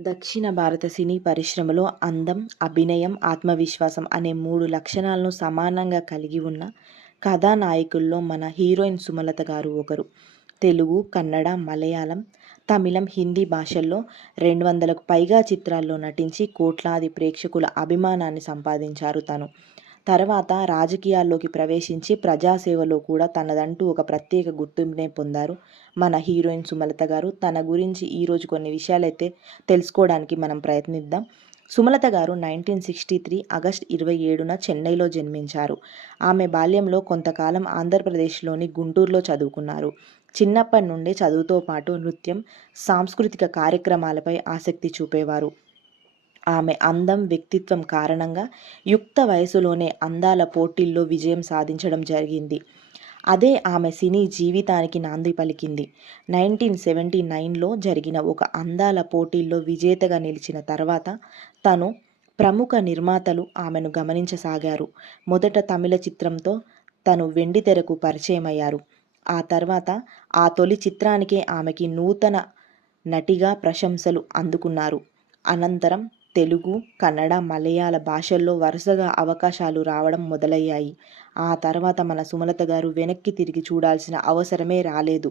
దక్షిణ భారత సినీ పరిశ్రమలో అందం, అభినయం, ఆత్మవిశ్వాసం అనే 3 లక్షణాలను సమానంగా కలిగి ఉన్న కథానాయకుల్లో మన హీరోయిన్ సుమలత గారు ఒకరు. తెలుగు, కన్నడ, మలయాళం, తమిళం, హిందీ భాషల్లో 200కు పైగా చిత్రాల్లో నటించి కోట్లాది ప్రేక్షకుల అభిమానాన్ని సంపాదించారు తను. తర్వాత రాజకీయాల్లోకి ప్రవేశించి ప్రజాసేవలో కూడా తనదంటూ ఒక ప్రత్యేక గుర్తింపునే పొందారు మన హీరోయిన్ సుమలత గారు. తన గురించి ఈరోజు కొన్ని విషయాలైతే తెలుసుకోవడానికి మనం ప్రయత్నిద్దాం. సుమలత గారు 1963 ఆగస్టు 27న చెన్నైలో జన్మించారు. ఆమె బాల్యంలో కొంతకాలం ఆంధ్రప్రదేశ్లోని గుంటూరులో చదువుకున్నారు. చిన్నప్పటి నుండే చదువుతో పాటు నృత్యం, సాంస్కృతిక కార్యక్రమాలపై ఆసక్తి చూపేవారు. ఆమె అందం, వ్యక్తిత్వం కారణంగా యుక్త వయసులోనే అందాల పోటీల్లో విజయం సాధించడం జరిగింది. అదే ఆమె సినీ జీవితానికి నాంది పలికింది. 1979లో జరిగిన ఒక అందాల పోటీల్లో విజేతగా నిలిచిన తర్వాత తను ప్రముఖ నిర్మాతలు ఆమెను గమనించసాగారు. మొదట తమిళ చిత్రంతో తను వెండితెరకు పరిచయమయ్యారు. ఆ తర్వాత ఆ తొలి చిత్రానికే ఆమెకి నూతన నటిగా ప్రశంసలు అందుకున్నారు. అనంతరం తెలుగు, కన్నడ, మలయాళ భాషల్లో వరుసగా అవకాశాలు రావడం మొదలయ్యాయి. ఆ తర్వాత మన సుమలత గారు వెనక్కి తిరిగి చూడాల్సిన అవసరమే రాలేదు.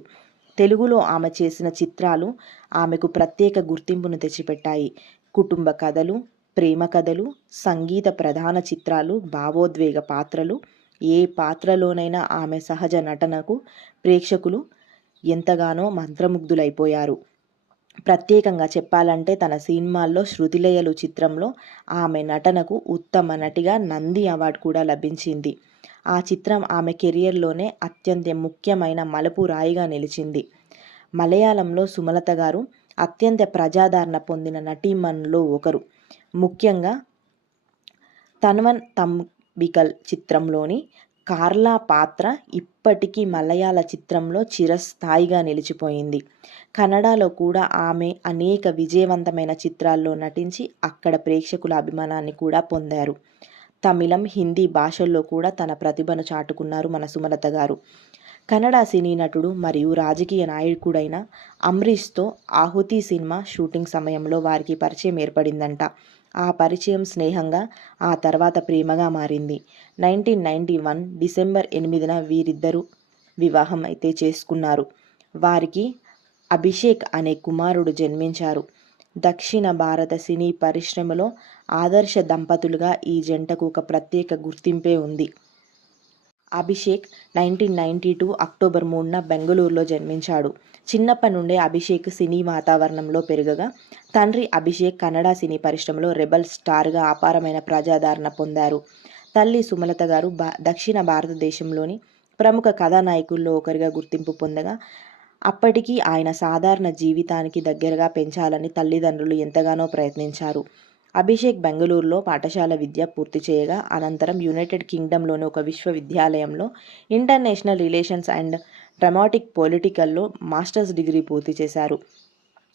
తెలుగులో ఆమె చేసిన చిత్రాలు ఆమెకు ప్రత్యేక గుర్తింపును తెచ్చిపెట్టాయి. కుటుంబ కథలు, ప్రేమ కథలు, సంగీత ప్రధాన చిత్రాలు, భావోద్వేగ పాత్రలు. ఏ పాత్రలోనైనా ఆమె సహజ నటనకు ప్రేక్షకులు ఎంతగానో మంత్రముగ్ధులైపోయారు. ప్రత్యేకంగా చెప్పాలంటే తన సినిమాల్లో 'శృతిలయలు' చిత్రంలో ఆమె నటనకు ఉత్తమ నటిగా నంది అవార్డు కూడా లభించింది. ఆ చిత్రం ఆమె కెరియర్లోనే అత్యంత ముఖ్యమైన మలుపు రాయిగా నిలిచింది. మలయాళంలో సుమలత గారు అత్యంత ప్రజాదరణ పొందిన నటీమణుల్లో ఒకరు. ముఖ్యంగా 'తన్వన్ తంబికల్' చిత్రంలోని కార్లా పాత్ర ఇప్పటికీ మలయాళ చిత్రంలో చిరస్థాయిగా నిలిచిపోయింది. కన్నడలో కూడా ఆమె అనేక విజయవంతమైన చిత్రాల్లో నటించి అక్కడ ప్రేక్షకుల అభిమానాన్ని కూడా పొందారు. తమిళం, హిందీ భాషల్లో కూడా తన ప్రతిభను చాటుకున్నారు మన సుమలత గారు. కన్నడ సినీ నటుడు మరియు రాజకీయ నాయకుడైన అంబరీష్తో 'ఆహుతి' సినిమా షూటింగ్ సమయంలో వారికి పరిచయం ఏర్పడిందంట. ఆ పరిచయం స్నేహంగా, ఆ తర్వాత ప్రేమగా మారింది. 1991 డిసెంబర్ 8న వీరిద్దరూ వివాహం అయితే చేసుకున్నారు. వారికి అభిషేక్ అనే కుమారుడు జన్మించారు. దక్షిణ భారత సినీ పరిశ్రమలో ఆదర్శ దంపతులుగా ఈ జంటకు ఒక ప్రత్యేక గుర్తింపే ఉంది. అభిషేక్ 1992 అక్టోబర్ 3న బెంగళూరులో జన్మించాడు. చిన్నప్పటి నుండే అభిషేక్ సినీ వాతావరణంలో పెరగగా తండ్రి అభిషేక్ కన్నడ సినీ పరిశ్రమలో రెబల్ స్టార్గా అపారమైన ప్రజాదరణ పొందారు. తల్లి సుమలత గారు దక్షిణ భారతదేశంలోని ప్రముఖ కథానాయకుల్లో ఒకరిగా గుర్తింపు పొందగా అప్పటికీ ఆయన సాధారణ జీవితానికి దగ్గరగా పెంచాలని తల్లిదండ్రులు ఎంతగానో ప్రయత్నించారు. అభిషేక్ బెంగళూరులో పాఠశాల విద్య పూర్తి చేయగా అనంతరం యునైటెడ్ కింగ్డమ్లోని ఒక విశ్వవిద్యాలయంలో ఇంటర్నేషనల్ రిలేషన్స్ అండ్ డ్రామాటిక్ పొలిటికల్లో మాస్టర్స్ డిగ్రీ పూర్తి చేశారు.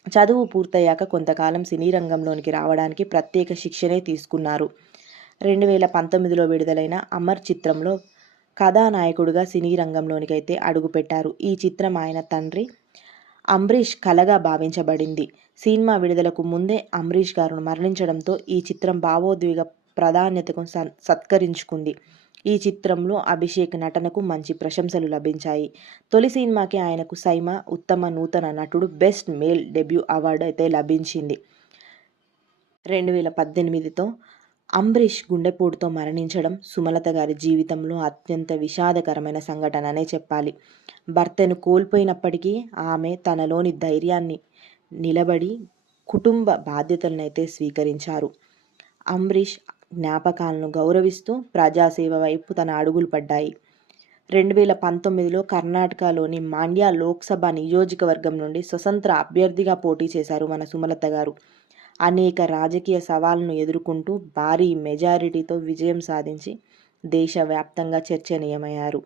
చదువు పూర్తయ్యాక కొంతకాలం సినీ రంగంలోనికి రావడానికి ప్రత్యేక శిక్షణే తీసుకున్నారు. 2019లో విడుదలైన అమర్ చిత్రంలో కథానాయకుడిగా సినీ రంగంలోనికైతే అడుగుపెట్టారు. ఈ చిత్రం ఆయన తండ్రి అంబరీష్ కలగా భావించబడింది. సినిమా విడుదలకు ముందే అంబరీష్ గారు మరణించడంతో ఈ చిత్రం భావోద్వేగ ప్రాధాన్యతకు సత్కరించుకుంది. ఈ చిత్రంలో అభిషేక్ నటనకు మంచి ప్రశంసలు లభించాయి. తొలి సినిమాకే ఆయనకు సైమా ఉత్తమ నూతన నటుడు బెస్ట్ మేల్ డెబ్యూ అవార్డు అయితే లభించింది. 2018తో అంబరీష్ గుండెపోటుతో మరణించడం సుమలత గారి జీవితంలో అత్యంత విషాదకరమైన సంఘటన అనే చెప్పాలి. భర్తను కోల్పోయినప్పటికీ ఆమె తనలోని ధైర్యాన్ని నిలబడి కుటుంబ బాధ్యతలనైతే స్వీకరించారు. అంబరీష్ జ్ఞాపకాలను గౌరవిస్తూ ప్రజాసేవ వైపు తన అడుగులు పడ్డాయి. 2019లో కర్ణాటకలోని మాండ్య లోక్సభ నియోజకవర్గం నుండి స్వతంత్ర అభ్యర్థిగా పోటీ చేశారు మన సుమలత గారు. అనేక రాజకీయ సవాళ్లను ఎదుర్కొంటూ భారీ మెజారిటీతో విజయం సాధించి దేశవ్యాప్తంగా చర్చనీయమయ్యారు.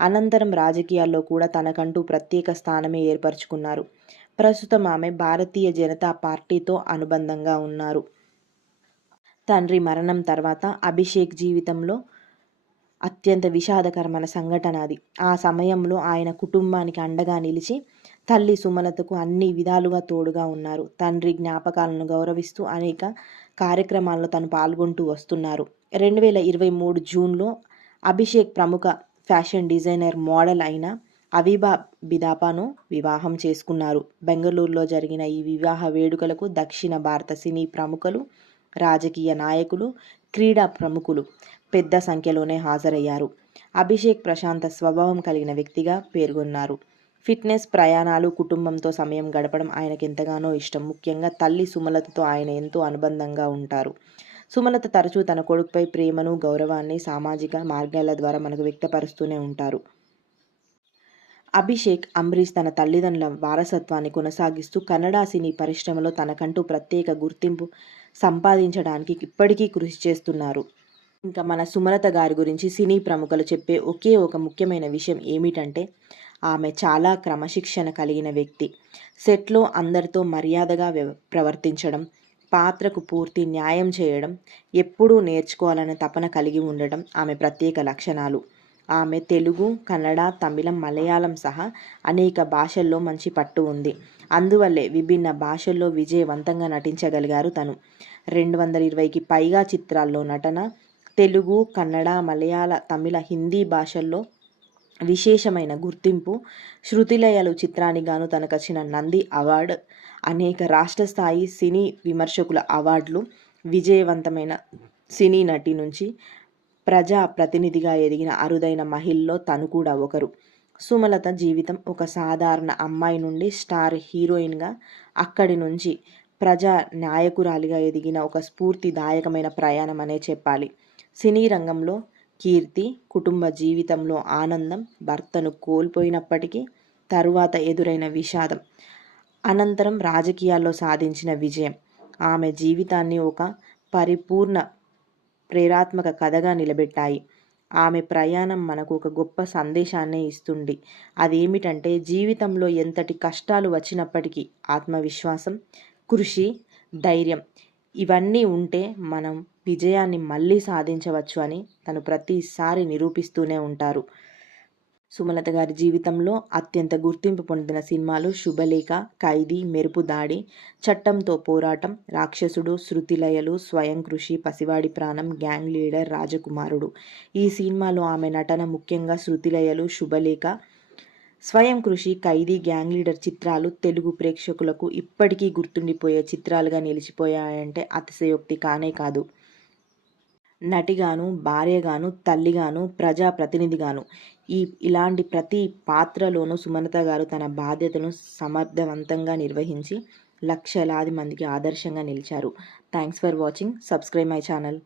అనంతరం రాజకీయాల్లో కూడా తనకంటూ ప్రత్యేక స్థానమే ఏర్పరచుకున్నారు. ప్రస్తుతం ఆమె భారతీయ జనతా పార్టీతో అనుబంధంగా ఉన్నారు. తండ్రి మరణం తర్వాత అభిషేక్ జీవితంలో అత్యంత విషాదకరమైన సంఘటన అది. ఆ సమయంలో ఆయన కుటుంబానికి అండగా నిలిచి తల్లి సుమలతకు అన్ని విధాలుగా తోడుగా ఉన్నారు. తండ్రి జ్ఞాపకాలను గౌరవిస్తూ అనేక కార్యక్రమాల్లో తను పాల్గొంటూ వస్తున్నారు. 2023 జూన్లో అభిషేక్ ప్రముఖ ఫ్యాషన్ డిజైనర్, మోడల్ అయిన అవీబా బిదాపాను వివాహం చేసుకున్నారు. బెంగళూరులో జరిగిన ఈ వివాహ వేడుకలకు దక్షిణ భారత సినీ ప్రముఖులు, రాజకీయ నాయకులు, క్రీడా ప్రముఖులు పెద్ద సంఖ్యలోనే హాజరయ్యారు. అభిషేక్ ప్రశాంత స్వభావం కలిగిన వ్యక్తిగా పేర్కొన్నారు. ఫిట్నెస్, ప్రయాణాలు, కుటుంబంతో సమయం గడపడం ఆయనకెంతగానో ఇష్టం. ముఖ్యంగా తల్లి సుమలతతో ఆయన ఎంతో అనుబంధంగా ఉంటారు. సుమలత తరచూ తన కొడుకుపై ప్రేమను, గౌరవాన్ని సామాజిక మార్గాల ద్వారా మనకు వ్యక్తపరుస్తూనే ఉంటారు. అభిషేక్ అంబరీష్ తన తల్లిదండ్రుల వారసత్వాన్ని కొనసాగిస్తూ కన్నడ సినీ పరిశ్రమలో తనకంటూ ప్రత్యేక గుర్తింపు సంపాదించడానికి ఇప్పటికీ కృషి చేస్తున్నారు. ఇంకా మన సుమలత గారి గురించి సినీ ప్రముఖులు చెప్పే ఒకే ఒక ముఖ్యమైన విషయం ఏమిటంటే ఆమె చాలా క్రమశిక్షణ కలిగిన వ్యక్తి. సెట్లో అందరితో మర్యాదగా ప్రవర్తించడం, పాత్రకు పూర్తి న్యాయం చేయడం, ఎప్పుడూ నేర్చుకోవాలనే తపన కలిగి ఉండడం ఆమె ప్రత్యేక లక్షణాలు. ఆమె తెలుగు, కన్నడ, తమిళం, మలయాళం సహా అనేక భాషల్లో మంచి పట్టు ఉంది. అందువల్లే విభిన్న భాషల్లో విజయవంతంగా నటించగలిగారు తను. 220కి పైగా చిత్రాల్లో నటన. తెలుగు, కన్నడ, మలయాళ, తమిళ, హిందీ భాషల్లో విశేషమైన గుర్తింపు. శృతిలయలు చిత్రానికి గాను తనకొచ్చిన నంది అవార్డు, అనేక రాష్ట్ర స్థాయి సినీ విమర్శకుల అవార్డులు. విజయవంతమైన సినీ నటి నుంచి ప్రజా ప్రతినిధిగా ఎదిగిన అరుదైన మహిళల్లో తను కూడా ఒకరు. సుమలత జీవితం ఒక సాధారణ అమ్మాయి నుండి స్టార్ హీరోయిన్గా, అక్కడి నుంచి ప్రజా నాయకురాలిగా ఎదిగిన ఒక స్ఫూర్తిదాయకమైన ప్రయాణం అనే చెప్పాలి. సినీ రంగంలో కీర్తి, కుటుంబ జీవితంలో ఆనందం, భర్తను కోల్పోయినప్పటికీ తరువాత ఎదురైన విషాదం, అనంతరం రాజకీయాల్లో సాధించిన విజయం ఆమె జీవితాన్ని ఒక పరిపూర్ణ ప్రేరణాత్మక కథగా నిలబెట్టాయి. ఆమె ప్రయాణం మనకు ఒక గొప్ప సందేశాన్నే ఇస్తుంది. అదేమిటంటే జీవితంలో ఎంతటి కష్టాలు వచ్చినప్పటికీ ఆత్మవిశ్వాసం, కృషి, ధైర్యం ఇవన్నీ ఉంటే మనం విజయాన్ని మళ్ళీ సాధించవచ్చు అని తను ప్రతిసారి నిరూపిస్తూనే ఉంటారు. సుమలత గారి జీవితంలో అత్యంత గుర్తింపు పొందిన సినిమాలు శుభలేఖ, ఖైదీ, మెరుపు దాడి, చట్టంతో పోరాటం, రాక్షసుడు, శృతిలయలు, స్వయం కృషి, పసివాడి ప్రాణం, గ్యాంగ్ లీడర్, రాజకుమారుడు. ఈ సినిమాలో ఆమె నటన, ముఖ్యంగా శృతిలయలు, శుభలేఖ, స్వయం కృషి, ఖైదీ, గ్యాంగ్ లీడర్ చిత్రాలు తెలుగు ప్రేక్షకులకు ఇప్పటికీ గుర్తుండిపోయే చిత్రాలుగా నిలిచిపోయాయంటే అతిశయోక్తి కానే కాదు. నటిగాను, భార్యగాను, తల్లిగాను, ప్రజా ప్రతినిధిగాను ఇలాంటి ప్రతి పాత్రలోనూ సుమలత గారు తన బాధ్యతను సమర్థవంతంగా నిర్వహించి లక్షలాది మందికి ఆదర్శంగా నిలిచారు. Thanks for watching. Subscribe my channel.